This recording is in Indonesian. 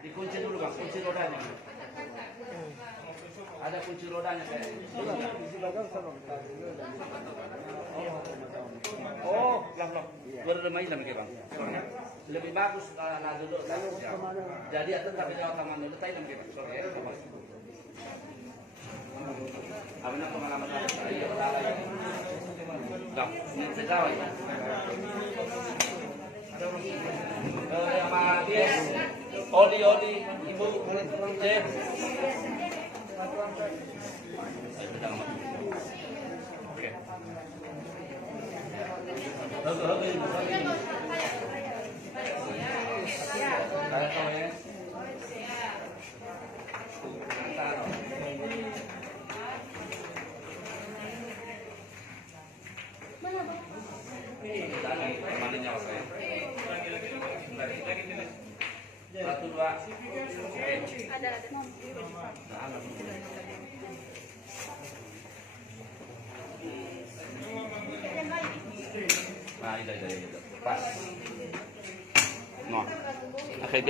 Dikunci dulu bang, kunci rodanya. Ada kunci rodanya kayak. Oh, belum. Baru lemah ini bang. Lebih bagus kalau dulu. Jadi atau tapi jawab taman dulu, tapi namanya bang. Sorry ya. Apa nak pengalaman saya? Bang, ini sejauh ini. Sama dia, Odi, Ibu, Jeff. Oke. Satu dua. Ada. Nah, itu. Pas. No. Akhirnya